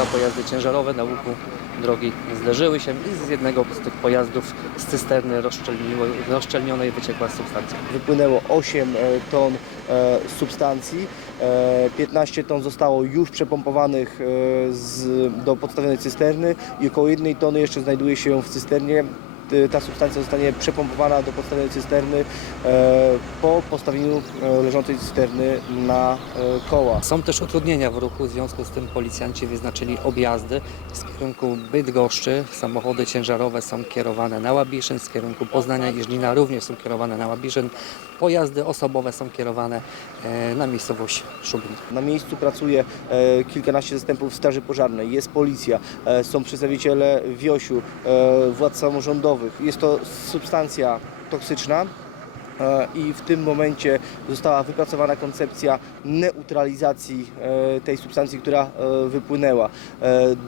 Dwa pojazdy ciężarowe na łuku drogi zderzyły się i z jednego z tych pojazdów z cysterny rozszczelnionej wyciekła substancja. Wypłynęło 8 e, ton e, substancji. E, 15 ton zostało już przepompowanych e, z, do podstawionej cysterny i około 1 tony jeszcze znajduje się w cysternie. E, Ta substancja zostanie przepompowana do podstawionej cysterny e, po postawieniu e, leżącej cysterny na e, koła. Są też utrudnienia w ruchu, w związku z tym policjanci wyznaczyli objazdy z kierunku Bydgoszczy. Samochody ciężarowe są kierowane na Łabiszyn, z kierunku Poznania i Żnina również są kierowane na Łabiszyn. Pojazdy osobowe są kierowane na miejscowość Szubin. Na miejscu pracuje kilkanaście zastępów Straży Pożarnej, jest policja, są przedstawiciele WIOŚ-u, e, władz samorządowych. Jest to substancja toksyczna e, i w tym momencie została wypracowana koncepcja neutralizacji e, tej substancji, która e, wypłynęła.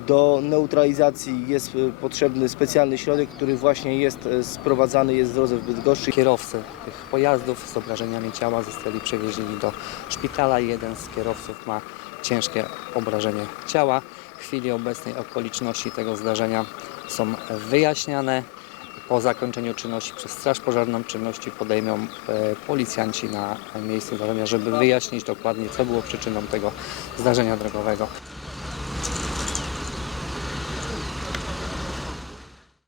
Do neutralizacji jest potrzebny specjalny środek, który właśnie jest sprowadzany, jest w drodze w Bydgoszczy. Kierowcy tych pojazdów z obrażeniami ciała zostali przewiezieni do szpitala. Jeden z kierowców ma ciężkie obrażenie ciała. W chwili obecnej okoliczności tego zdarzenia są wyjaśniane. Po zakończeniu czynności przez Straż Pożarną czynności podejmą e, policjanci na miejscu zdarzenia, żeby wyjaśnić dokładnie, co było przyczyną tego zdarzenia drogowego.